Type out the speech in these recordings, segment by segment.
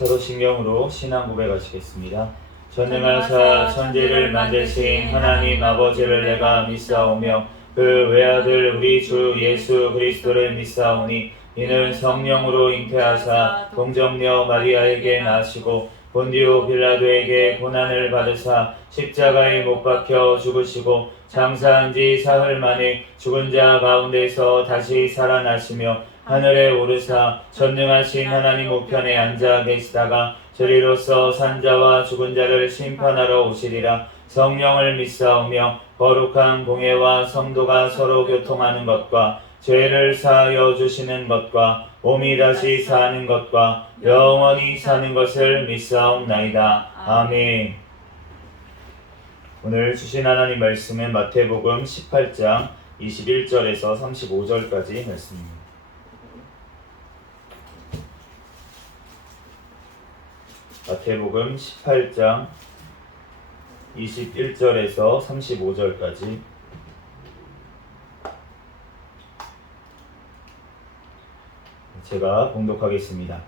사도신경으로 신앙 고백하시겠습니다. 전능하사 천지를 만드신 하나님 아버지를 내가 믿사오며 그 외아들 우리 주 예수 그리스도를 믿사오니 이는 성령으로 잉태하사 동정녀 마리아에게 나시고 본디오 빌라도에게 고난을 받으사 십자가에 못 박혀 죽으시고 장사한 지 사흘 만에 죽은 자 가운데서 다시 살아나시며 하늘에 오르사 전능하신 하나님 우편에 앉아 계시다가 저리로서 산자와 죽은 자를 심판하러 오시리라. 성령을 믿사오며 거룩한 공회와 성도가 서로 교통하는 것과 죄를 사하여 주시는 것과 몸이 다시 사는 것과 영원히 사는 것을 믿사옵나이다. 아멘. 오늘 주신 하나님 말씀은 마태복음 18장 21절에서 35절까지 말씀입니다. 마태복음 18장 21절에서 35절까지 제가 봉독하겠습니다.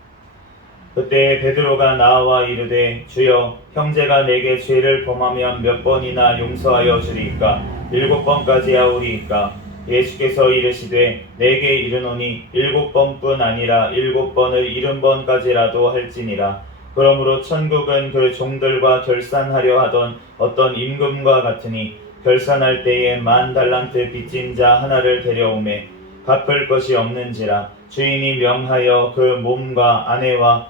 그때 베드로가 나와 이르되 주여 형제가 내게 죄를 범하면 몇 번이나 용서하여 주리이까 7번까지 하오리이까 예수께서 이르시되 내게 이르노니 7번뿐 아니라 7번을 70번까지라도 할지니라. 그러므로 천국은 그 종들과 결산하려 하던 어떤 임금과 같으니 결산할 때에 10,000달란트 빚진 자 하나를 데려오매 갚을 것이 없는지라 주인이 명하여 그 몸과 아내와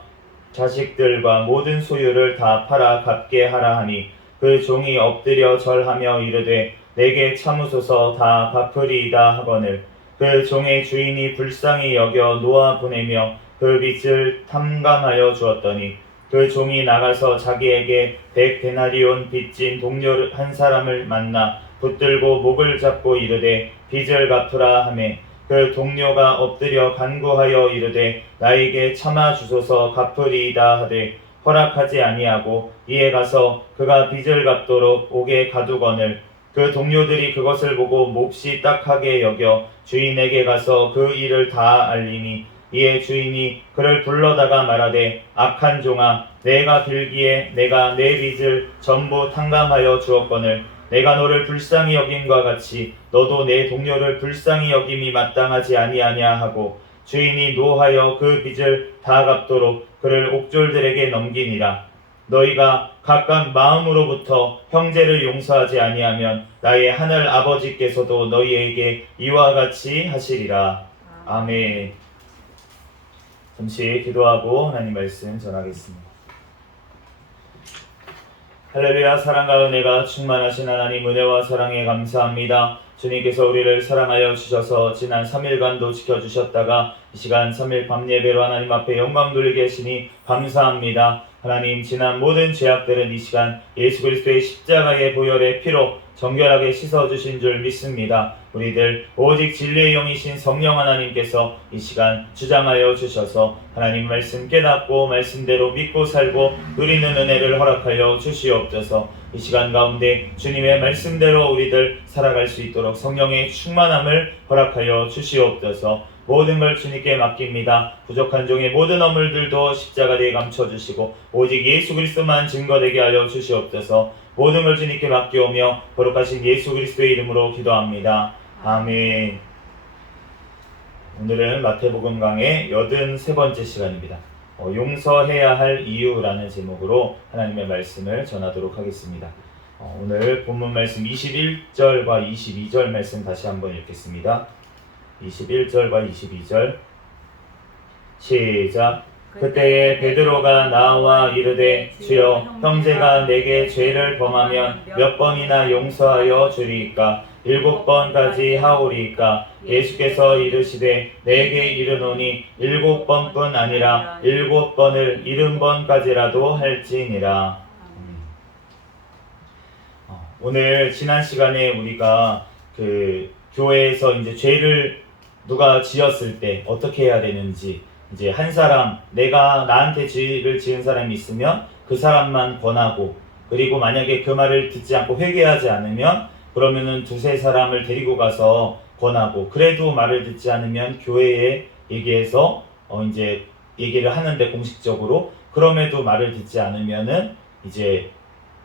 자식들과 모든 소유를 다 팔아 갚게 하라 하니 그 종이 엎드려 절하며 이르되 내게 참으소서 다 갚으리이다 하거늘 그 종의 주인이 불쌍히 여겨 놓아 보내며 그 빚을 탕감하여 주었더니 그 종이 나가서 자기에게 100데나리온 빚진 동료 한 사람을 만나 붙들고 목을 잡고 이르되 빚을 갚으라 하매 그 동료가 엎드려 간구하여 이르되 나에게 참아 주소서 갚으리이다 하되 허락하지 아니하고 이에 가서 그가 빚을 갚도록 옥에 가두거늘 그 동료들이 그것을 보고 몹시 딱하게 여겨 주인에게 가서 그 일을 다 알리니 이에 주인이 그를 불러다가 말하되 악한 종아 내가 빌기에 내가 내 빚을 전부 탕감하여 주었거늘 내가 너를 불쌍히 여김과 같이 너도 내 동료를 불쌍히 여김이 마땅하지 아니하냐 하고 주인이 노하여 그 빚을 다 갚도록 그를 옥졸들에게 넘기니라. 너희가 각각 마음으로부터 형제를 용서하지 아니하면 나의 하늘 아버지께서도 너희에게 이와 같이 하시리라. 아멘. 잠시 기도하고 하나님 말씀 전하겠습니다. 할렐루야. 사랑과 은혜가 충만하신 하나님 은혜와 사랑에 감사합니다. 주님께서 우리를 사랑하여 주셔서 지난 3일간도 지켜주셨다가 이 시간 3일 밤 예배로 하나님 앞에 영광 돌리게 하시니 감사합니다. 하나님 지난 모든 죄악들은 이 시간 예수 그리스도의 십자가의 보혈의 피로 정결하게 씻어주신 줄 믿습니다. 우리들 오직 진리의 영이신 성령 하나님께서 이 시간 주장하여 주셔서 하나님 말씀 깨닫고 말씀대로 믿고 살고 누리는 은혜를 허락하여 주시옵소서. 이 시간 가운데 주님의 말씀대로 우리들 살아갈 수 있도록 성령의 충만함을 허락하여 주시옵소서. 모든 걸 주님께 맡깁니다. 부족한 종의 모든 허물들도 십자가에 감춰주시고 오직 예수 그리스도만 증거되게 하여 주시옵소서. 모든 걸 주님께 맡기오며 거룩하신 예수 그리스도의 이름으로 기도합니다. 아멘. 오늘은 마태복음 강의 83번째 시간입니다. 용서해야 할 이유라는 제목으로 하나님의 말씀을 전하도록 하겠습니다. 오늘 본문 말씀 21절과 22절 말씀 다시 한번 읽겠습니다. 21절과 22절 시작. 그때에 베드로가 나와 이르되 주여 형제가 내게 죄를 범하면 몇 번이나 용서하여 주리이까 7번까지 하오리이까 예수께서 이르시되 내게 이르노니 7번뿐 아니라 7번을 70번까지라도 할지니라. 오늘 지난 시간에 우리가 교회에서 이제 죄를 누가 지었을 때 어떻게 해야 되는지, 이제 한 사람, 내가 나한테 죄를 지은 사람이 있으면 그 사람만 권하고, 그리고 만약에 그 말을 듣지 않고 회개하지 않으면 그러면은 두세 사람을 데리고 가서 권하고, 그래도 말을 듣지 않으면 교회에 얘기해서 이제 얘기를 하는데 공식적으로 그럼에도 말을 듣지 않으면은 이제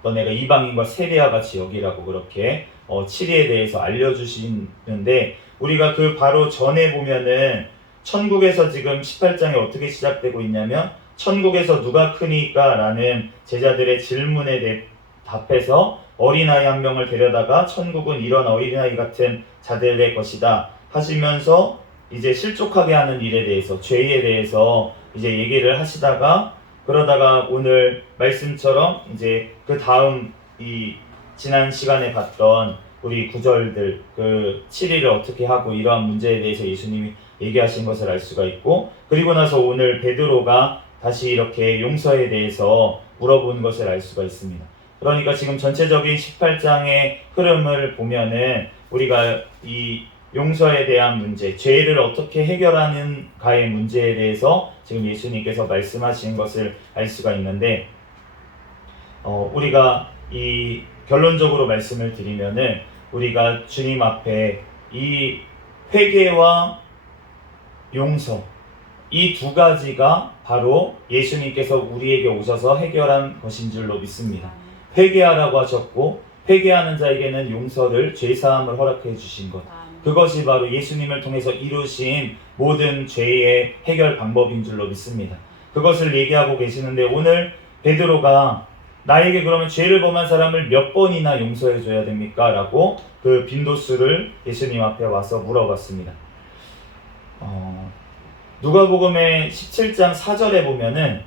너네가 이방인과 세례와 같이 여기라고 그렇게 7위에 대해서 알려주시는데, 우리가 그 바로 전에 보면은 천국에서 지금 18장에 어떻게 시작되고 있냐면, 천국에서 누가 크니까? 라는 제자들의 질문에 답해서 어린아이 한 명을 데려다가 천국은 이런 어린아이 같은 자들의 것이다 하시면서 이제 실족하게 하는 일에 대해서, 죄에 대해서 이제 얘기를 하시다가, 그러다가 오늘 말씀처럼 이제 그 다음 이 지난 시간에 봤던 우리 구절들, 그 7일을 어떻게 하고 이러한 문제에 대해서 예수님이 얘기하신 것을 알 수가 있고, 그리고 나서 오늘 베드로가 다시 이렇게 용서에 대해서 물어보는 것을 알 수가 있습니다. 그러니까 지금 전체적인 18장의 흐름을 보면은 우리가 이 용서에 대한 문제, 죄를 어떻게 해결하는가의 문제에 대해서 지금 예수님께서 말씀하신 것을 알 수가 있는데, 우리가 이 결론적으로 말씀을 드리면은 우리가 주님 앞에 이 회개와 용서, 이 두 가지가 바로 예수님께서 우리에게 오셔서 해결한 것인 줄로 믿습니다. 회개하라고 하셨고, 회개하는 자에게는 용서를, 죄사함을 허락해 주신 것, 그것이 바로 예수님을 통해서 이루신 모든 죄의 해결 방법인 줄로 믿습니다. 그것을 얘기하고 계시는데, 오늘 베드로가 나에게 그러면 죄를 범한 사람을 몇 번이나 용서해 줘야 됩니까? 라고 그 빈도수를 예수님 앞에 와서 물어봤습니다. 누가복음의 17장 4절에 보면은,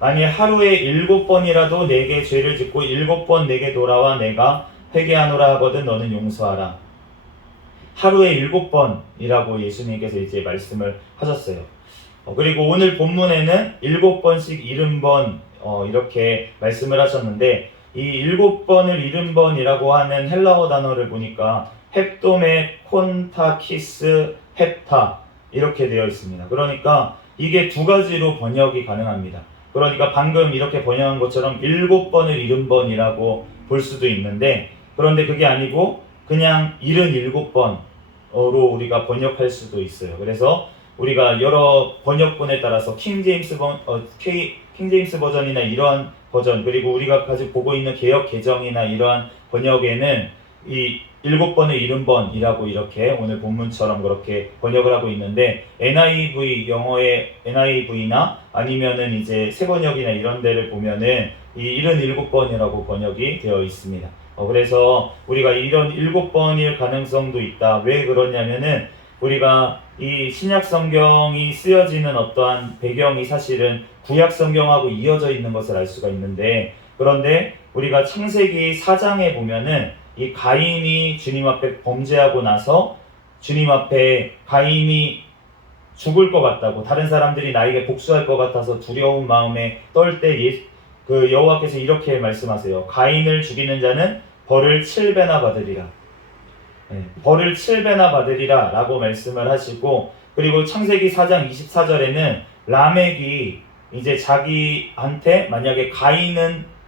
만일 하루에 7번이라도 내게 죄를 짓고 7번 내게 돌아와 내가 회개하노라 하거든 너는 용서하라. 하루에 7번이라고 예수님께서 이제 말씀을 하셨어요. 그리고 오늘 본문에는 7번씩 70번 이렇게 말씀을 하셨는데, 이 7번을 70번이라고 하는 헬라어 단어를 보니까 헵도메 콘타키스 헵타 이렇게 되어 있습니다. 그러니까 이게 두 가지로 번역이 가능합니다. 그러니까 방금 이렇게 번역한 것처럼 7번을 70번이라고 볼 수도 있는데, 그런데 그게 아니고 그냥 77번으로 우리가 번역할 수도 있어요. 그래서 우리가 여러 번역본에 따라서 킹제임스 버전이나 이러한 버전, 그리고 우리가 가지고 보고 있는 개역 개정이나 이러한 번역에는 이 7번을 70번이라고 이렇게 오늘 본문처럼 그렇게 번역을 하고 있는데, NIV, 영어의 NIV나 아니면은 이제 새번역이나 이런 데를 보면은 이 77번이라고 번역이 되어 있습니다. 그래서 우리가 이런 7번일 가능성도 있다. 왜 그러냐면은 우리가 이 신약 성경이 쓰여지는 어떠한 배경이 사실은 구약 성경하고 이어져 있는 것을 알 수가 있는데, 그런데 우리가 창세기 4장에 보면은 이 가인이 주님 앞에 범죄하고 나서 주님 앞에 가인이 죽을 것 같다고, 다른 사람들이 나에게 복수할 것 같아서 두려운 마음에 떨 때 그 여호와께서 이렇게 말씀하세요. 가인을 죽이는 자는 벌을 7배나 받으리라. 벌을 7배나 받으리라 라고 말씀을 하시고, 그리고 창세기 4장 24절에는 라멕이 이제 자기한테 만약에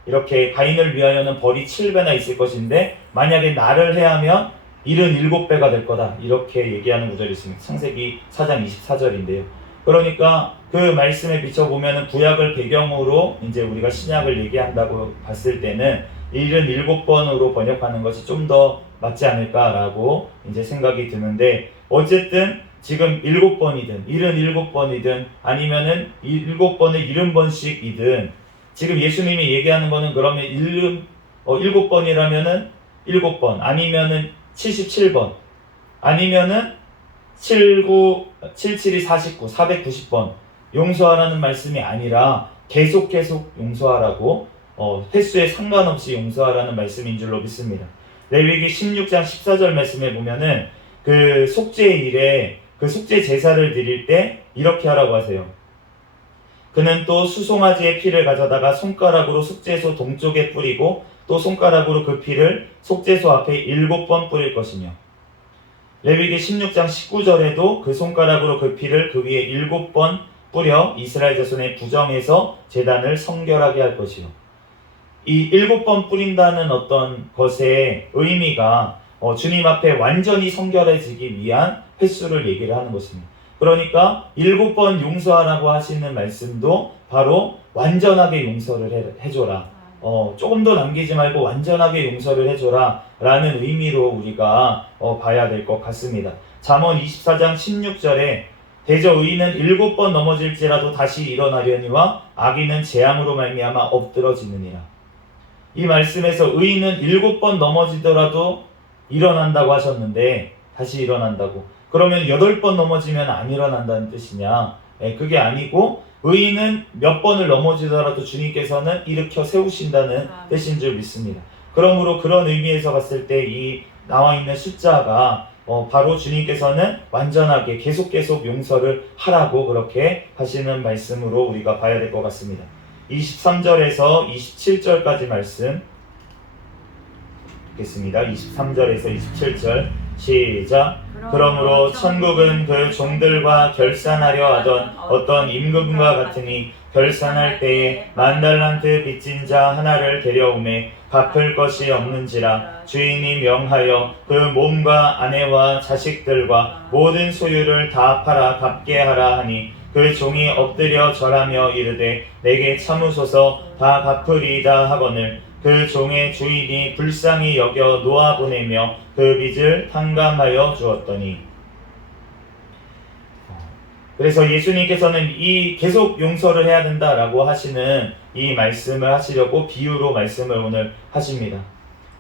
이렇게 가인을 위하여는 벌이 7배나 있을 것인데 만약에 나를 해하면 77배가 될 거다, 이렇게 얘기하는 구절이 있습니다. 창세기 4장 24절인데요. 그러니까 그 말씀에 비춰보면 구약을 배경으로 이제 우리가 신약을 얘기한다고 봤을 때는 77번으로 번역하는 것이 좀 더 맞지 않을까라고 이제 생각이 드는데, 어쨌든 지금 7번이든 77번이든 아니면은 7번을 70번씩이든 지금 예수님이 얘기하는 거는 그러면 7번이라면은 7번, 아니면은 77번, 아니면은 77이 49, 490번 용서하라는 말씀이 아니라 계속 용서하라고, 횟수에 상관없이 용서하라는 말씀인 줄로 믿습니다. 레위기 16장 14절 말씀에 보면은 그 속죄일에 그 속죄 제사를 드릴 때 이렇게 하라고 하세요. 그는 또 수송아지의 피를 가져다가 손가락으로 속죄소 동쪽에 뿌리고 또 손가락으로 그 피를 속죄소 앞에 7번 뿌릴 것이며, 레위기 16장 19절에도 그 손가락으로 그 피를 그 위에 7번 뿌려 이스라엘 자손의 부정에서 제단을 성결하게 할 것이요. 이 7번 뿌린다는 어떤 것의 의미가 주님 앞에 완전히 성결해지기 위한 횟수를 얘기를 하는 것입니다. 그러니까 7번 용서하라고 하시는 말씀도 바로 완전하게 용서를 해줘라. 조금 더 남기지 말고 완전하게 용서를 해줘라 라는 의미로 우리가 봐야 될 것 같습니다. 잠언 24장 16절에 대저 의인은 7번 넘어질지라도 다시 일어나려니와 악인은 재앙으로 말미암아 엎드러지느니라. 이 말씀에서 의인은 7번 넘어지더라도 일어난다고 하셨는데 다시 일어난다고. 그러면 8번 넘어지면 안 일어난다는 뜻이냐? 그게 아니고 의인은 몇 번을 넘어지더라도 주님께서는 일으켜 세우신다는 뜻인 줄 믿습니다. 그러므로 그런 의미에서 봤을 때 이 나와 있는 숫자가 바로 주님께서는 완전하게 계속 용서를 하라고 그렇게 하시는 말씀으로 우리가 봐야 될 것 같습니다. 23절에서 27절까지 말씀 읽겠습니다. 23절에서 27절 시작. 그러므로 천국은 그 종들과 결산하려 하던 어떤 임금과 같으니 결산할 때에 10,000달란트 빚진 자 하나를 데려오매 갚을 것이 없는지라 주인이 명하여 그 몸과 아내와 자식들과 모든 소유를 다 팔아 갚게 하라 하니 그 종이 엎드려 절하며 이르되 내게 참으소서 다 갚으리이다 하거늘 그 종의 주인이 불쌍히 여겨 놓아보내며 그 빚을 탕감하여 주었더니. 그래서 예수님께서는 이 계속 용서를 해야 된다라고 하시는 이 말씀을 하시려고 비유로 말씀을 오늘 하십니다.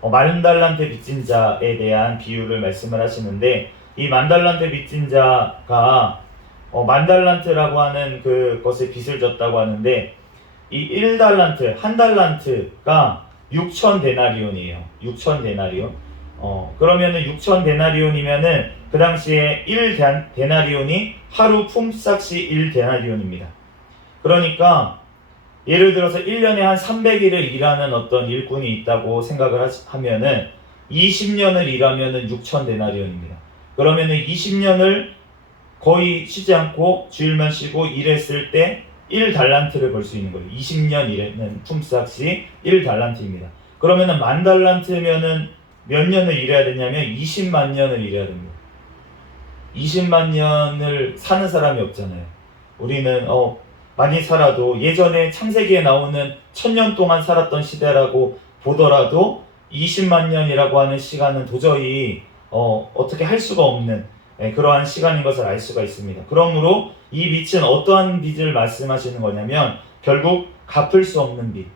10,000달란트 빚진 자에 대한 비유를 말씀을 하시는데 이 10,000달란트 빚진 자가 10,000달란트라고 하는 그것에 빚을 졌다고 하는데 이 1달란트, 1달란트가 6,000데나리온이에요. 6,000데나리온. 그러면은 6,000데나리온이면은 그 당시에 1데나리온이 하루 품삯이 1데나리온입니다. 그러니까 예를 들어서 1년에 한 300일을 일하는 어떤 일꾼이 있다고 생각을 하면은 20년을 일하면은 6,000데나리온입니다. 그러면은 20년을 거의 쉬지 않고 주일만 쉬고 일했을 때 1달란트를 벌 수 있는 거예요. 20년 일하는 품삯이 1달란트입니다. 그러면은 10,000달란트면은 몇 년을 일해야 되냐면 20만 년을 일해야 됩니다. 20만 년을 사는 사람이 없잖아요. 우리는 많이 살아도 예전에 창세기에 나오는 1000년 동안 살았던 시대라고 보더라도 20만 년이라고 하는 시간은 도저히 어떻게 할 수가 없는 그러한 시간인 것을 알 수가 있습니다. 그러므로 이 빚은 어떠한 빚을 말씀하시는 거냐면 결국 갚을 수 없는 빚,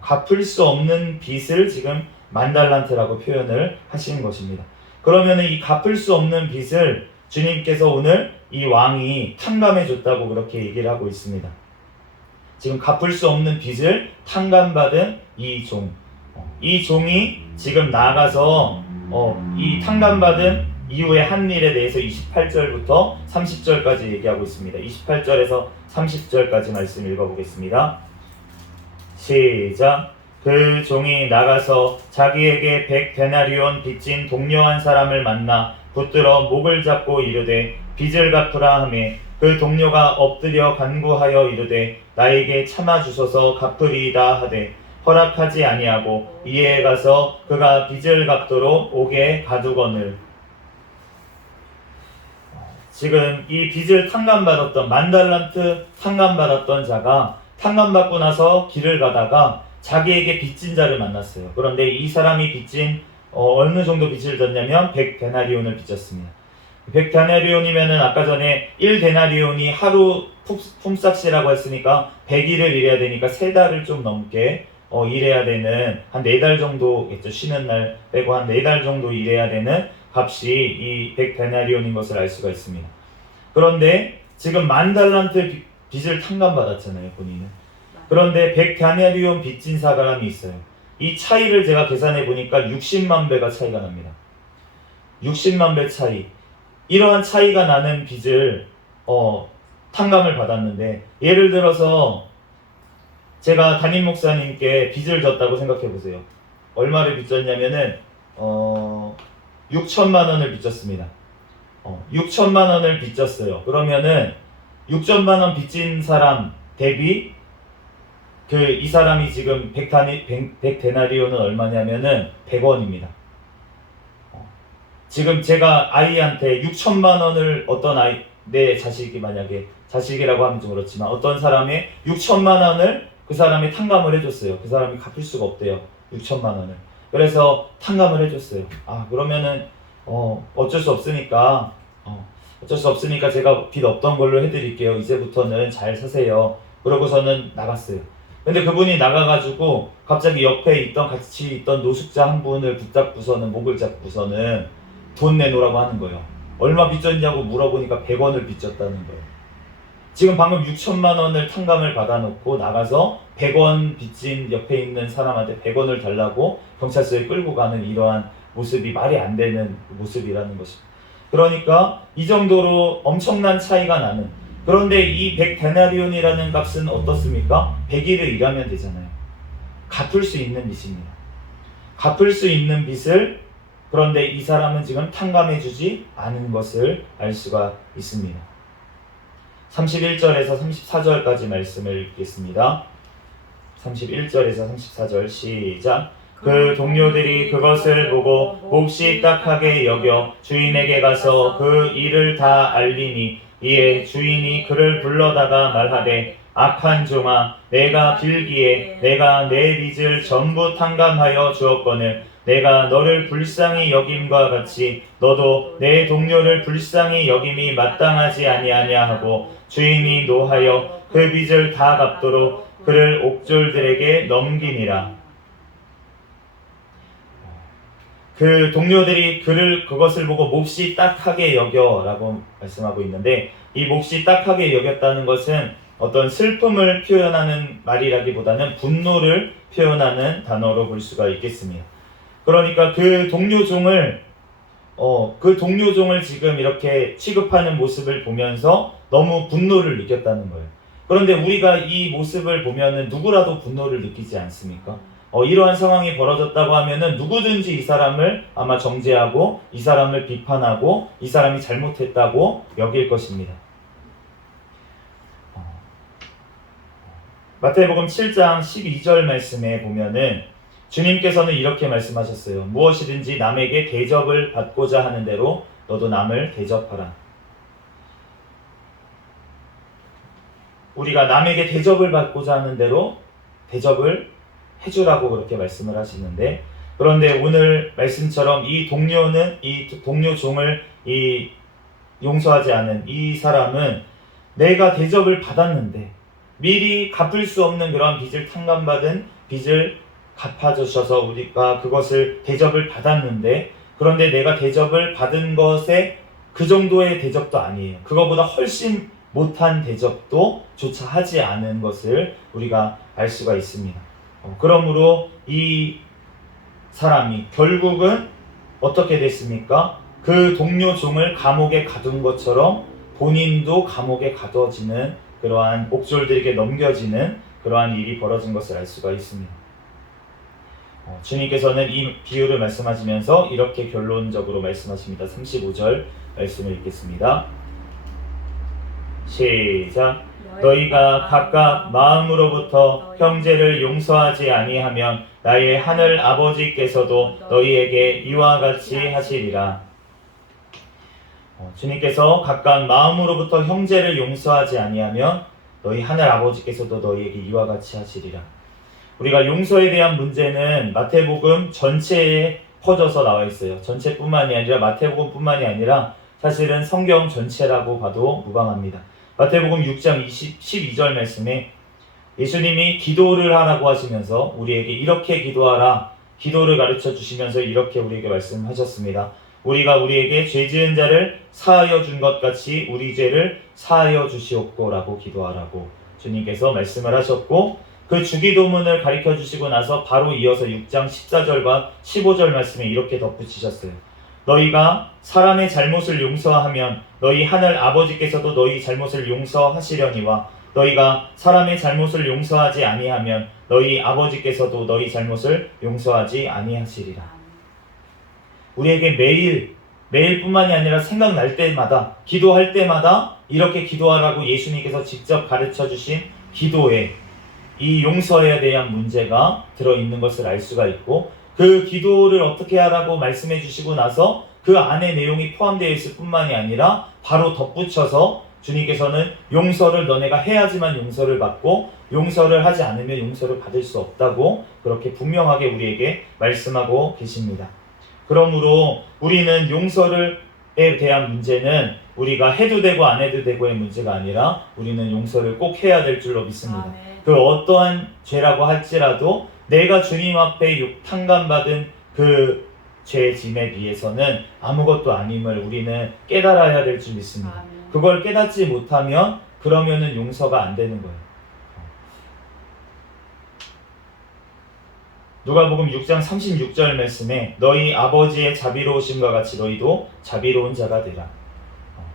갚을 수 없는 빚을 지금 10,000달란트라고 표현을 하시는 것입니다. 그러면 이 갚을 수 없는 빚을 주님께서 오늘 이 왕이 탕감해 줬다고 그렇게 얘기를 하고 있습니다. 지금 갚을 수 없는 빚을 탕감받은 이 종, 이 종이 지금 나가서 이 탕감받은 이후의 한 일에 대해서 28절부터 30절까지 얘기하고 있습니다. 28절에서 30절까지 말씀 읽어보겠습니다. 시작. 그 종이 나가서 자기에게 100데나리온 빚진 동료 한 사람을 만나 붙들어 목을 잡고 이르되 빚을 갚으라 하매 그 동료가 엎드려 간구하여 이르되 나에게 참아주소서 갚으리이다 하되 허락하지 아니하고 이에 가서 그가 빚을 갚도록 옥에 가두거늘. 지금 이 빚을 탕감받았던 10,000달란트 탕감받았던 자가 탕감받고 나서 길을 가다가 자기에게 빚진 자를 만났어요. 그런데 이 사람이 빚진 어느 정도 빚을 졌냐면 100데나리온을 빚졌습니다. 100데나리온이면은 아까 전에 1데나리온이 하루 품삯이라고 했으니까 100일을 일해야 되니까 3달을 좀 넘게 일해야 되는 한 4달 정도겠죠. 쉬는 날 빼고 한 4달 정도 일해야 되는 값이 이 100데나리온인 것을 알 수가 있습니다. 그런데 지금 10,000달란트 빚을 탕감받았잖아요, 본인은. 그런데 100데나리온 빚진 사람이 있어요. 이 차이를 제가 계산해 보니까 60만 배가 차이가 납니다. 60만 배 차이. 이러한 차이가 나는 빚을 탕감을 받았는데, 예를 들어서 제가 담임 목사님께 빚을 졌다고 생각해 보세요. 얼마를 빚졌냐면은 6천만 원을 빚졌습니다. 6천만 원을 빚졌어요. 그러면은 6천만 원 빚진 사람 대비 이 사람이 지금 100데나리온은 얼마냐면은 100원입니다. 지금 제가 아이한테 6천만 원을 어떤 내 자식이 만약에 자식이라고 하면 좀 그렇지만 어떤 사람의 6천만 원을 그 사람이 탕감을 해줬어요. 그 사람이 갚을 수가 없대요. 6천만 원을. 그래서 탕감을 해줬어요. 그러면은 어쩔 수 없으니까 제가 빚 없던 걸로 해드릴게요. 이제부터는 잘 사세요. 그러고서는 나갔어요. 근데 그분이 나가가지고 갑자기 옆에 같이 있던 노숙자 한 분을 붙잡고서는 목을 잡고서는 돈 내놓으라고 하는 거예요. 얼마 빚졌냐고 물어보니까 100원을 빚졌다는 거예요. 지금 방금 6천만 원을 탕감을 받아놓고 나가서 100원 빚진 옆에 있는 사람한테 100원을 달라고 경찰서에 끌고 가는 이러한 모습이 말이 안 되는 모습이라는 것입니다. 그러니까 이 정도로 엄청난 차이가 나는, 그런데 이 100데나리온이라는 값은 어떻습니까? 100일을 일하면 되잖아요. 갚을 수 있는 빚입니다. 갚을 수 있는 빚을, 그런데 이 사람은 지금 탕감해주지 않은 것을 알 수가 있습니다. 31절에서 34절까지 말씀을 읽겠습니다. 31절에서 34절 시작. 그 동료들이 그것을 보고 몹시 딱하게 여겨 주인에게 가서 그 일을 다 알리니, 이에 주인이 그를 불러다가 말하되, 악한 종아, 내가 빌기에 내가 내 빚을 전부 탕감하여 주었거늘 내가 너를 불쌍히 여김과 같이 너도 내 동료를 불쌍히 여김이 마땅하지 아니하냐 하고, 주인이 노하여 그 빚을 다 갚도록 그를 옥졸들에게 넘기니라. 그 동료들이 그것을 보고 몹시 딱하게 여겨라고 말씀하고 있는데, 이 몹시 딱하게 여겼다는 것은 어떤 슬픔을 표현하는 말이라기보다는 분노를 표현하는 단어로 볼 수가 있겠습니다. 그러니까 그 동료종을 지금 이렇게 취급하는 모습을 보면서 너무 분노를 느꼈다는 거예요. 그런데 우리가 이 모습을 보면은 누구라도 분노를 느끼지 않습니까? 이러한 상황이 벌어졌다고 하면은 누구든지 이 사람을 아마 정죄하고 이 사람을 비판하고 이 사람이 잘못했다고 여길 것입니다. 마태복음 7장 12절 말씀에 보면은 주님께서는 이렇게 말씀하셨어요. 무엇이든지 남에게 대접을 받고자 하는 대로 너도 남을 대접하라. 우리가 남에게 대접을 받고자 하는 대로 대접을 해주라고 그렇게 말씀을 하시는데, 그런데 오늘 말씀처럼 이 동료 종을 용서하지 않은 이 사람은 내가 대접을 받았는데 미리 갚을 수 없는 그런 빚을 탕감받은 빚을 갚아주셔서 우리가 그것을 대접을 받았는데, 그런데 내가 대접을 받은 것에 그 정도의 대접도 아니에요. 그거보다 훨씬 못한 대접도 조차 하지 않은 것을 우리가 알 수가 있습니다. 그러므로 이 사람이 결국은 어떻게 됐습니까? 그 동료 종을 감옥에 가둔 것처럼 본인도 감옥에 가둬지는, 그러한 옥졸들에게 넘겨지는 그러한 일이 벌어진 것을 알 수가 있습니다. 주님께서는 이 비유를 말씀하시면서 이렇게 결론적으로 말씀하십니다. 35절 말씀을 읽겠습니다. 시작. 너희가 각각 마음으로부터 형제를 용서하지 아니하면 나의 하늘 아버지께서도 너희에게 이와 같이 하시리라. 주님께서 각각 마음으로부터 형제를 용서하지 아니하면 너희 하늘 아버지께서도 너희에게 이와 같이 하시리라. 우리가 용서에 대한 문제는 마태복음 전체에 퍼져서 나와 있어요. 전체뿐만이 아니라 마태복음뿐만이 아니라 사실은 성경 전체라고 봐도 무방합니다. 마태복음 6장 12절 말씀에 예수님이 기도를 하라고 하시면서 우리에게 이렇게 기도하라, 기도를 가르쳐 주시면서 이렇게 우리에게 말씀하셨습니다. 우리가 우리에게 죄 지은 자를 사하여 준 것 같이 우리 죄를 사하여 주시옵고라고 기도하라고 주님께서 말씀을 하셨고, 그 주기도문을 가르쳐 주시고 나서 바로 이어서 6장 14절과 15절 말씀에 이렇게 덧붙이셨어요. 너희가 사람의 잘못을 용서하면 너희 하늘 아버지께서도 너희 잘못을 용서하시려니와 너희가 사람의 잘못을 용서하지 아니하면 너희 아버지께서도 너희 잘못을 용서하지 아니하시리라. 우리에게 매일뿐만이 아니라 생각날 때마다, 기도할 때마다 이렇게 기도하라고 예수님께서 직접 가르쳐 주신 기도에 이 용서에 대한 문제가 들어있는 것을 알 수가 있고, 그 기도를 어떻게 하라고 말씀해 주시고 나서 그 안에 내용이 포함되어 있을 뿐만이 아니라 바로 덧붙여서 주님께서는 용서를 너네가 해야지만 용서를 받고 용서를 하지 않으면 용서를 받을 수 없다고 그렇게 분명하게 우리에게 말씀하고 계십니다. 그러므로 우리는 용서에 대한 문제는 우리가 해도 되고 안 해도 되고의 문제가 아니라 우리는 용서를 꼭 해야 될 줄로 믿습니다. 그 어떠한 죄라고 할지라도 내가 주님 앞에 탕감받은 그 죄짐에 비해서는 아무것도 아님을 우리는 깨달아야 될 줄 믿습니다. 그걸 깨닫지 못하면 그러면은 용서가 안 되는 거예요. 누가복음 6장 36절 말씀에 너희 아버지의 자비로우심과 같이 너희도 자비로운 자가 되라.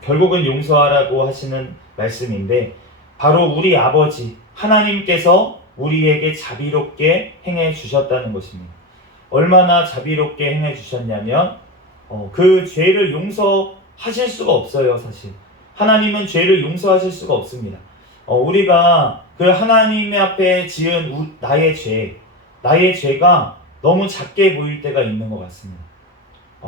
결국은 용서하라고 하시는 말씀인데 바로 우리 아버지 하나님께서 우리에게 자비롭게 행해 주셨다는 것입니다. 얼마나 자비롭게 행해 주셨냐면 그 죄를 용서하실 수가 없어요. 사실 하나님은 죄를 용서하실 수가 없습니다. 우리가 그 하나님 앞에 지은 나의 죄가 너무 작게 보일 때가 있는 것 같습니다.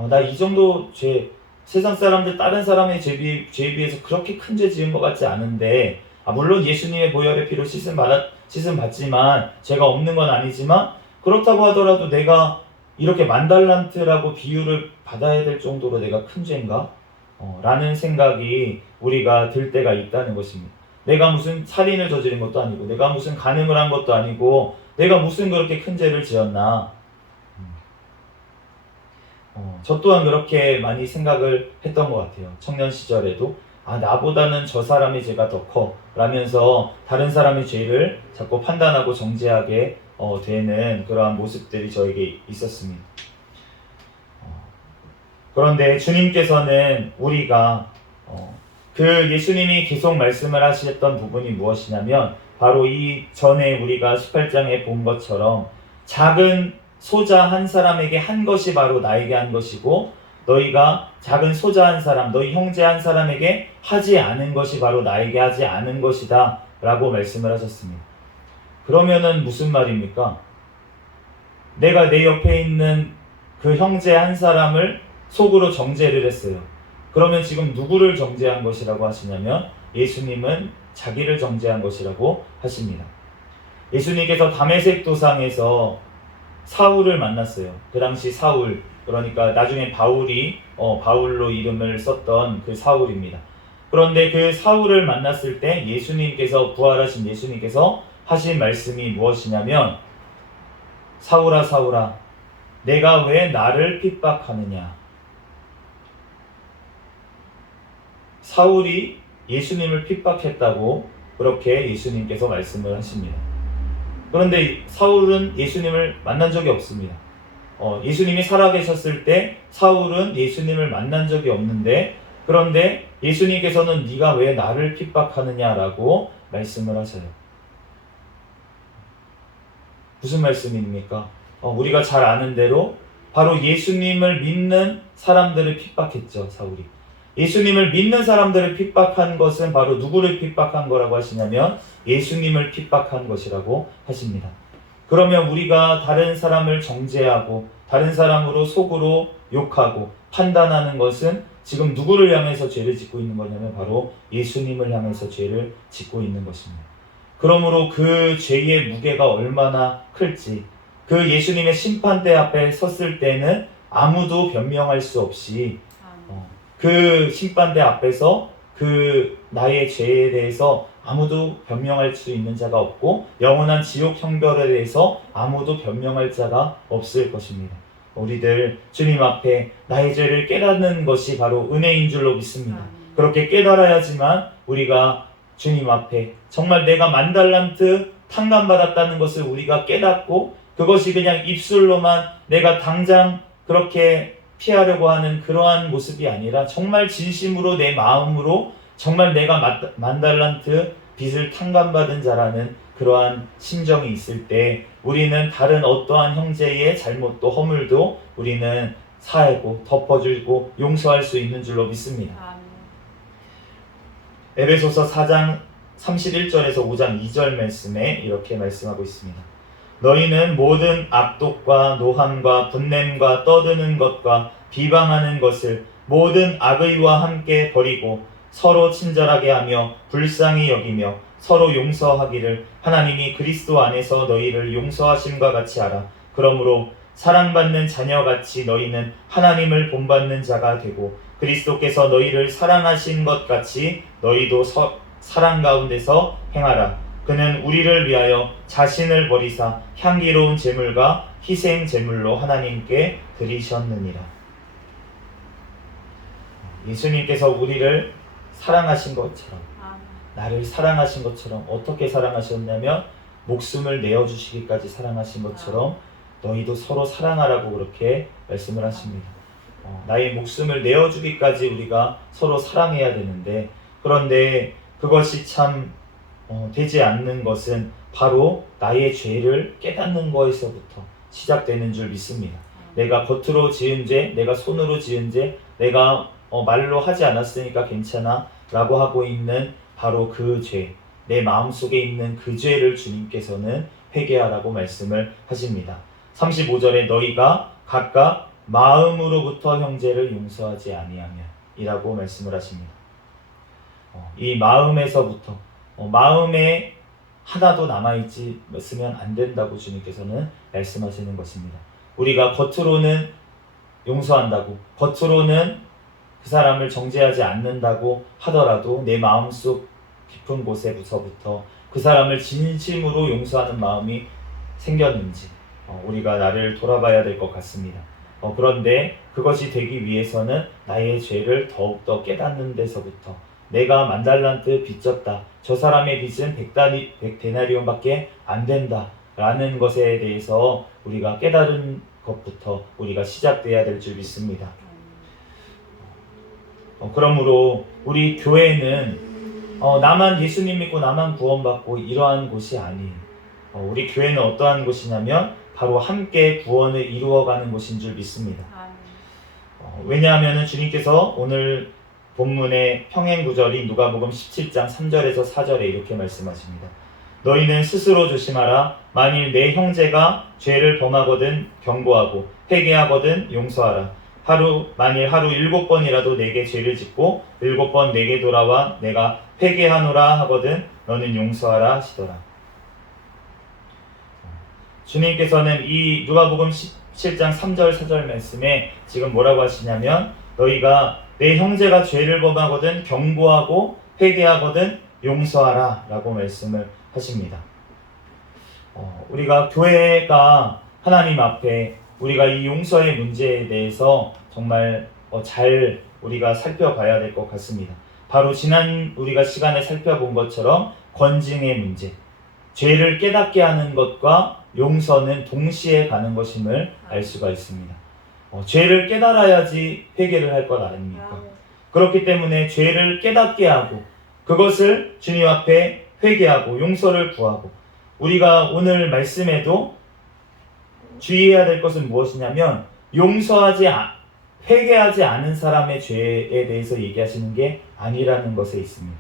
나 이 정도 죄, 세상 사람들 다른 사람의 죄에 비해서 그렇게 큰 죄 지은 것 같지 않은데 물론 예수님의 보혈의 피로 씻음 받지만 죄가 없는 건 아니지만 그렇다고 하더라도 내가 이렇게 10,000달란트라고 비유를 받아야 될 정도로 내가 큰 죄인가? 라는 생각이 우리가 들 때가 있다는 것입니다. 내가 무슨 살인을 저지른 것도 아니고 내가 무슨 간음을 한 것도 아니고 내가 무슨 그렇게 큰 죄를 지었나? 저 또한 그렇게 많이 생각을 했던 것 같아요. 청년 시절에도 나보다는 저 사람의 죄가 더 커 라면서 다른 사람의 죄를 자꾸 판단하고 정죄하게 되는 그러한 모습들이 저에게 있었습니다. 그런데 주님께서는 우리가 그 예수님이 계속 말씀을 하셨던 부분이 무엇이냐면 바로 이 전에 우리가 18장에 본 것처럼 작은 소자 한 사람에게 한 것이 바로 나에게 한 것이고 너희가 작은 소자 한 사람, 너희 형제 한 사람에게 하지 않은 것이 바로 나에게 하지 않은 것이다 라고 말씀을 하셨습니다. 그러면은 무슨 말입니까? 내가 내 옆에 있는 그 형제 한 사람을 속으로 정죄를 했어요. 그러면 지금 누구를 정죄한 것이라고 하시냐면 예수님은 자기를 정죄한 것이라고 하십니다. 예수님께서 다메섹 도상에서 사울을 만났어요. 그 당시 사울, 그러니까 나중에 바울로 이름을 썼던 그 사울입니다. 그런데 그 사울을 만났을 때 부활하신 예수님께서 하신 말씀이 무엇이냐면 사울아 사울아 내가 왜 나를 핍박하느냐. 사울이 예수님을 핍박했다고 그렇게 예수님께서 말씀을 하십니다. 그런데 사울은 예수님을 만난 적이 없습니다. 예수님이 살아계셨을 때 사울은 예수님을 만난 적이 없는데 그런데 예수님께서는 네가 왜 나를 핍박하느냐라고 말씀을 하셔요. 무슨 말씀입니까? 우리가 잘 아는 대로 바로 예수님을 믿는 사람들을 핍박했죠. 사울이. 예수님을 믿는 사람들을 핍박한 것은 바로 누구를 핍박한 거라고 하시냐면 예수님을 핍박한 것이라고 하십니다. 그러면 우리가 다른 사람을 정죄하고 다른 사람으로 속으로 욕하고 판단하는 것은 지금 누구를 향해서 죄를 짓고 있는 거냐면 바로 예수님을 향해서 죄를 짓고 있는 것입니다. 그러므로 그 죄의 무게가 얼마나 클지 그 예수님의 심판대 앞에 섰을 때는 아무도 변명할 수 없이 그 심판대 앞에서 그 나의 죄에 대해서 아무도 변명할 수 있는 자가 없고 영원한 지옥 형벌에 대해서 아무도 변명할 자가 없을 것입니다. 우리들 주님 앞에 나의 죄를 깨닫는 것이 바로 은혜인 줄로 믿습니다. 그렇게 깨달아야지만 우리가 주님 앞에 정말 내가 10,000달란트 탕감받았다는 것을 우리가 깨닫고 그것이 그냥 입술로만 내가 당장 그렇게 피하려고 하는 그러한 모습이 아니라 정말 진심으로 내 마음으로 정말 내가 10,000달란트 빚을 탕감받은 자라는 그러한 심정이 있을 때 우리는 다른 어떠한 형제의 잘못도 허물도 우리는 사하고 덮어주고 용서할 수 있는 줄로 믿습니다. 에베소서 4장 31절에서 5장 2절 말씀에 이렇게 말씀하고 있습니다. 너희는 모든 악독과 노함과 분냄과 떠드는 것과 비방하는 것을 모든 악의와 함께 버리고 서로 친절하게 하며 불쌍히 여기며 서로 용서하기를 하나님이 그리스도 안에서 너희를 용서하심과 같이 하라. 그러므로 사랑받는 자녀같이 너희는 하나님을 본받는 자가 되고 그리스도께서 너희를 사랑하신 것 같이 너희도 사랑 가운데서 행하라. 그는 우리를 위하여 자신을 버리사 향기로운 제물과 희생 제물로 하나님께 드리셨느니라. 예수님께서 우리를 사랑하신 것처럼, 나를 사랑하신 것처럼, 어떻게 사랑하셨냐면 목숨을 내어주시기까지 사랑하신 것처럼 너희도 서로 사랑하라고 그렇게 말씀을 하십니다. 나의 목숨을 내어주기까지 우리가 서로 사랑해야 되는데, 그런데 그것이 참 되지 않는 것은 바로 나의 죄를 깨닫는 것에서부터 시작되는 줄 믿습니다. 내가 겉으로 지은 죄, 내가 손으로 지은 죄, 내가 말로 하지 않았으니까 괜찮아 라고 하고 있는 바로 그 죄, 내 마음속에 있는 그 죄를 주님께서는 회개하라고 말씀을 하십니다. 35절에 너희가 각각 마음으로부터 형제를 용서하지 아니하면 이라고 말씀을 하십니다. 이 마음에서부터 마음에 하나도 남아있으면 안 된다고 주님께서는 말씀하시는 것입니다. 우리가 겉으로는 용서한다고, 겉으로는 그 사람을 정죄하지 않는다고 하더라도 내 마음속 깊은 곳에서부터 그 사람을 진심으로 용서하는 마음이 생겼는지 우리가 나를 돌아봐야 될 것 같습니다. 그런데 그것이 되기 위해서는 나의 죄를 더욱더 깨닫는 데서부터, 내가 10,000달란트 빚졌다, 저 사람의 빚은 100데나리온밖에 안 된다 라는 것에 대해서 우리가 깨달은 것부터 우리가 시작돼야 될 줄 믿습니다. 그러므로 우리 교회는 나만 예수님 믿고 나만 구원받고 이러한 곳이 아니에요. 우리 교회는 어떠한 곳이냐면 바로 함께 구원을 이루어가는 곳인 줄 믿습니다. 왜냐하면 주님께서 오늘 본문의 평행 구절인 누가복음 17장 3절에서 4절에 이렇게 말씀하십니다. 너희는 스스로 조심하라. 만일 내 형제가 죄를 범하거든 경고하고 회개하거든 용서하라. 만일 하루 7번이라도 내게 죄를 짓고 7번 내게 돌아와 내가 회개하노라 하거든 너는 용서하라 하시더라. 주님께서는 이 누가복음 17장 3절 4절 말씀에 지금 뭐라고 하시냐면 너희가 내 형제가 죄를 범하거든 경고하고 회개하거든 용서하라 라고 말씀을 하십니다. 우리가 교회가 하나님 앞에 우리가 이 용서의 문제에 대해서 정말 잘 우리가 살펴봐야 될 것 같습니다. 바로 지난 우리가 시간에 살펴본 것처럼 권징의 문제, 죄를 깨닫게 하는 것과 용서는 동시에 가는 것임을 알 수가 있습니다. 죄를 깨달아야지 회개를 할 것 아닙니까? 그렇기 때문에 죄를 깨닫게 하고 그것을 주님 앞에 회개하고 용서를 구하고, 우리가 오늘 말씀에도 주의해야 될 것은 무엇이냐면 회개하지 않은 사람의 죄에 대해서 얘기하시는 게 아니라는 것에 있습니다.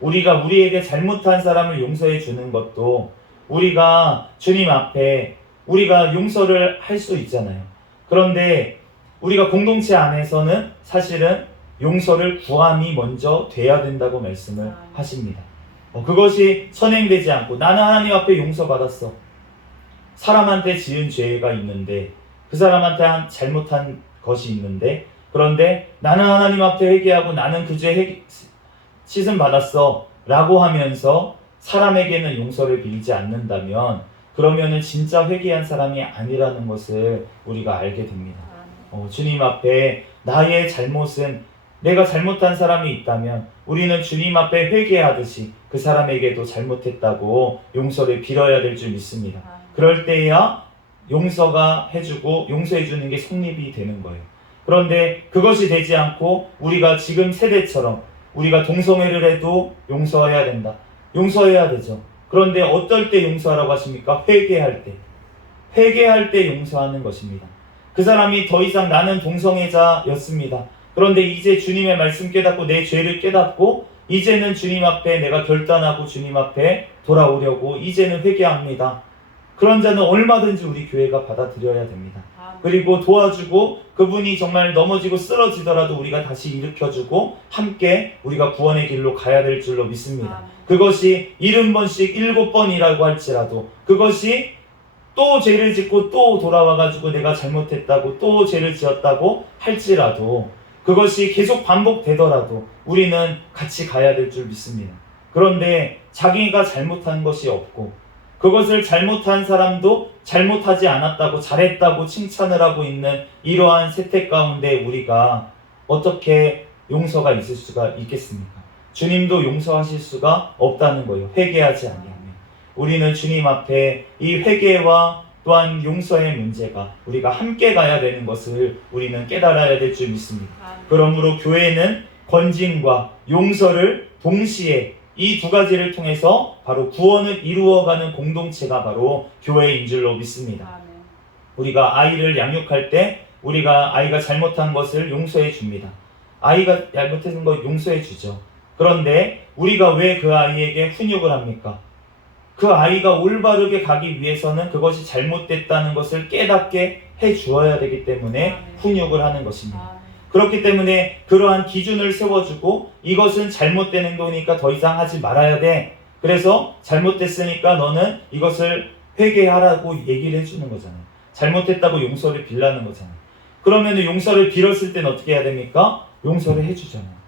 우리가 우리에게 잘못한 사람을 용서해 주는 것도 우리가 주님 앞에 우리가 용서를 할 수 있잖아요. 그런데 우리가 공동체 안에서는 사실은 용서를 구함이 먼저 돼야 된다고 말씀을 하십니다. 그것이 선행되지 않고 나는 하나님 앞에 용서받았어. 사람한테 지은 죄가 있는데, 그 사람한테 잘못한 것이 있는데, 그런데 나는 하나님 앞에 회개하고 나는 그 죄 씻음 받았어 라고 하면서 사람에게는 용서를 빌지 않는다면 그러면은 진짜 회개한 사람이 아니라는 것을 우리가 알게 됩니다. 주님 앞에 나의 잘못은, 내가 잘못한 사람이 있다면 우리는 주님 앞에 회개하듯이 그 사람에게도 잘못했다고 용서를 빌어야 될 줄 믿습니다. 그럴 때야 용서해 주는 게 성립이 되는 거예요. 그런데 그것이 되지 않고 우리가 지금 세대처럼 우리가 동성애를 해도 용서해야 된다, 용서해야 되죠. 그런데 어떨 때 용서하라고 하십니까? 회개할 때 용서하는 것입니다. 그 사람이 더 이상 나는 동성애자였습니다. 그런데 이제 주님의 말씀 깨닫고 내 죄를 깨닫고 이제는 주님 앞에 내가 결단하고 주님 앞에 돌아오려고 이제는 회개합니다. 그런 자는 얼마든지 우리 교회가 받아들여야 됩니다. 그리고 도와주고 그분이 정말 넘어지고 쓰러지더라도 우리가 다시 일으켜주고 함께 우리가 구원의 길로 가야 될 줄로 믿습니다. 그것이 70번씩 7번이라고 할지라도 그것이 또 죄를 짓고 또 돌아와가지고 내가 잘못했다고 또 죄를 지었다고 할지라도 그것이 계속 반복되더라도 우리는 같이 가야 될 줄 믿습니다. 그런데 자기가 잘못한 것이 없고 그것을 잘못한 사람도 잘못하지 않았다고 잘했다고 칭찬을 하고 있는 이러한 세태 가운데 우리가 어떻게 용서가 있을 수가 있겠습니까? 주님도 용서하실 수가 없다는 거예요. 회개하지 아니하면. 우리는 주님 앞에 이 회개와 또한 용서의 문제가 우리가 함께 가야 되는 것을 우리는 깨달아야 될 줄 믿습니다. 그러므로 교회는 건짐과 용서를 동시에 이 두 가지를 통해서 바로 구원을 이루어가는 공동체가 바로 교회인 줄로 믿습니다. 우리가 아이를 양육할 때 우리가 아이가 잘못한 것을 용서해 줍니다. 아이가 잘못한 것 용서해 주죠. 그런데 우리가 왜 그 아이에게 훈육을 합니까? 그 아이가 올바르게 가기 위해서는 그것이 잘못됐다는 것을 깨닫게 해 주어야 되기 때문에 훈육을 하는 것입니다. 그렇기 때문에 그러한 기준을 세워주고 이것은 잘못된 행동이니까 더 이상 하지 말아야 돼. 그래서 잘못됐으니까 너는 이것을 회개하라고 얘기를 해주는 거잖아요. 잘못했다고 용서를 빌라는 거잖아요. 그러면 용서를 빌었을 때는 어떻게 해야 됩니까? 용서를 해주잖아요.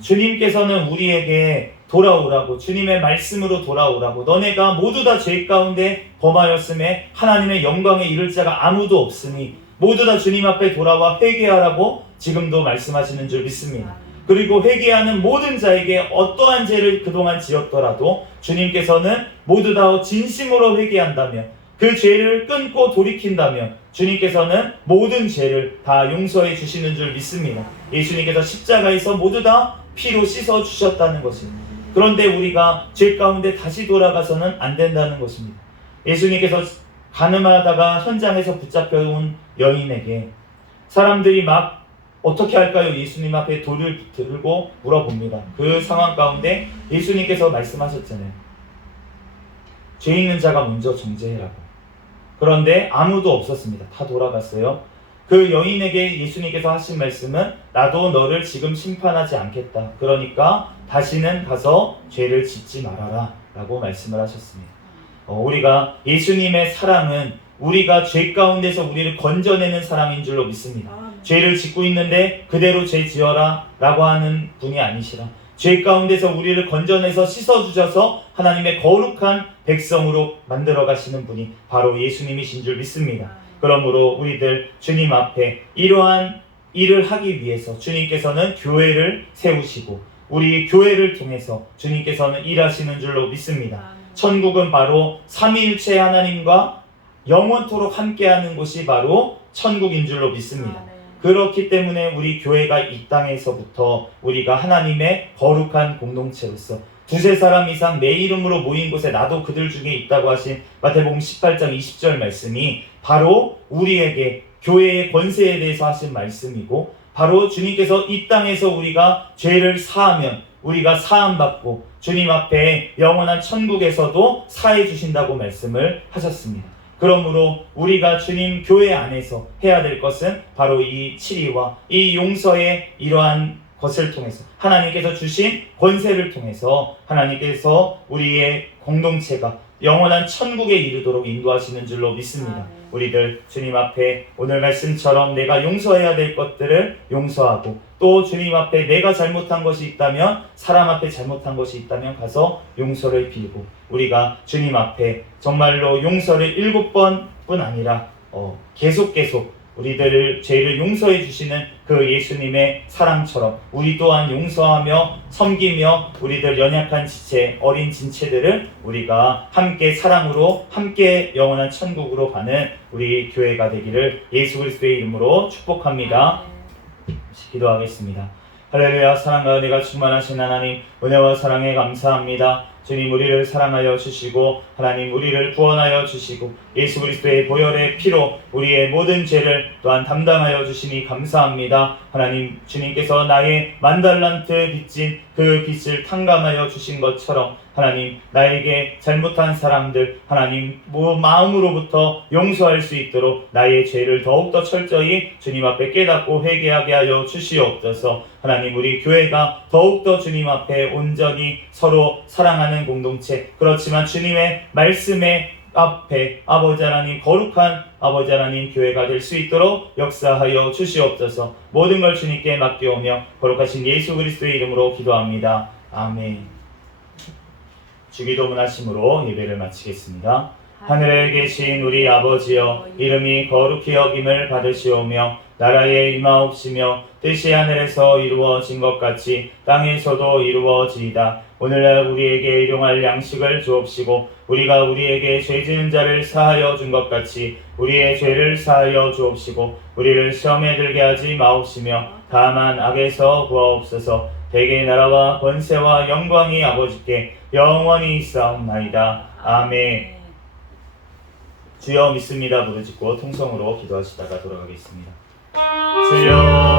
주님께서는 우리에게 돌아오라고 주님의 말씀으로 돌아오라고 너네가 모두 다 죄 가운데 범하였음에 하나님의 영광에 이를 자가 아무도 없으니 모두 다 주님 앞에 돌아와 회개하라고 지금도 말씀하시는 줄 믿습니다. 그리고 회개하는 모든 자에게 어떠한 죄를 그동안 지었더라도 주님께서는 모두 다 진심으로 회개한다면 그 죄를 끊고 돌이킨다면 주님께서는 모든 죄를 다 용서해 주시는 줄 믿습니다. 예수님께서 십자가에서 모두 다 피로 씻어 주셨다는 것입니다. 그런데 우리가 죄 가운데 다시 돌아가서는 안 된다는 것입니다. 예수님께서 가늠하다가 현장에서 붙잡혀온 여인에게 사람들이 막 어떻게 할까요? 예수님 앞에 돌을 들고 물어봅니다. 그 상황 가운데 예수님께서 말씀하셨잖아요. 죄 있는 자가 먼저 정죄해라고. 그런데 아무도 없었습니다. 다 돌아갔어요. 그 여인에게 예수님께서 하신 말씀은 나도 너를 지금 심판하지 않겠다. 그러니까 다시는 가서 죄를 짓지 말아라 라고 말씀을 하셨습니다. 우리가 예수님의 사랑은 우리가 죄 가운데서 우리를 건져내는 사랑인 줄로 믿습니다. 죄를 짓고 있는데 그대로 죄 지어라 라고 하는 분이 아니시라 죄 가운데서 우리를 건져내서 씻어주셔서 하나님의 거룩한 백성으로 만들어 가시는 분이 바로 예수님이신 줄 믿습니다. 그러므로 우리들 주님 앞에 이러한 일을 하기 위해서 주님께서는 교회를 세우시고 우리 교회를 통해서 주님께서는 일하시는 줄로 믿습니다. 천국은 바로 삼위일체 하나님과 영원토록 함께하는 곳이 바로 천국인 줄로 믿습니다. 그렇기 때문에 우리 교회가 이 땅에서부터 우리가 하나님의 거룩한 공동체로서 두세 사람 이상 내 이름으로 모인 곳에 나도 그들 중에 있다고 하신 마태복음 18장 20절 말씀이 바로 우리에게 교회의 권세에 대해서 하신 말씀이고 바로 주님께서 이 땅에서 우리가 죄를 사하면 우리가 사함받고 주님 앞에 영원한 천국에서도 사해 주신다고 말씀을 하셨습니다. 그러므로 우리가 주님 교회 안에서 해야 될 것은 바로 이 치리와 이 용서의 이러한 것을 통해서 하나님께서 주신 권세를 통해서 하나님께서 우리의 공동체가 영원한 천국에 이르도록 인도하시는 줄로 믿습니다. 우리들 주님 앞에 오늘 말씀처럼 내가 용서해야 될 것들을 용서하고 또 주님 앞에 내가 잘못한 것이 있다면 사람 앞에 잘못한 것이 있다면 가서 용서를 빌고 우리가 주님 앞에 정말로 용서를 7번뿐 아니라 계속 우리들을 죄를 용서해 주시는 그 예수님의 사랑처럼 우리 또한 용서하며 섬기며 우리들 연약한 지체, 어린 진체들을 우리가 함께 사랑으로 함께 영원한 천국으로 가는 우리 교회가 되기를 예수 그리스도의 이름으로 축복합니다. 기도하겠습니다. 할렐루야. 사랑과 은혜가 충만하신 하나님, 은혜와 사랑에 감사합니다. 주님, 우리를 사랑하여 주시고 하나님 우리를 구원하여 주시고 예수 그리스도의 보혈의 피로 우리의 모든 죄를 또한 담당하여 주시니 감사합니다. 하나님, 주님께서 나의 10,000달란트 빚진 그 빚을 탕감하여 주신 것처럼 하나님 나에게 잘못한 사람들 하나님 마음으로부터 용서할 수 있도록 나의 죄를 더욱더 철저히 주님 앞에 깨닫고 회개하게 하여 주시옵소서. 하나님 우리 교회가 더욱더 주님 앞에 온전히 서로 사랑하는 공동체, 그렇지만 주님의 말씀에 앞에 아버지 하나님 거룩한 아버지 하나님 교회가 될 수 있도록 역사하여 주시옵소서. 모든 걸 주님께 맡겨오며 거룩하신 예수 그리스도의 이름으로 기도합니다. 아멘. 주기도문 하심으로 예배를 마치겠습니다. 하늘에 계신 우리 아버지여, 이름이 거룩히 여김을 받으시오며 나라에 임하옵시며 뜻이 하늘에서 이루어진 것 같이 땅에서도 이루어지이다. 오늘날 우리에게 일용할 양식을 주옵시고 우리가 우리에게 죄 지은 자를 사하여 준 것 같이 우리의 죄를 사하여 주옵시고 우리를 시험에 들게 하지 마옵시며 다만 악에서 구하옵소서. 대개의 나라와 권세와 영광이 아버지께 영원히 있사옵나이다. 아멘. 주여 믿습니다 부르짖고 통성으로 기도하시다가 돌아가겠습니다. 주여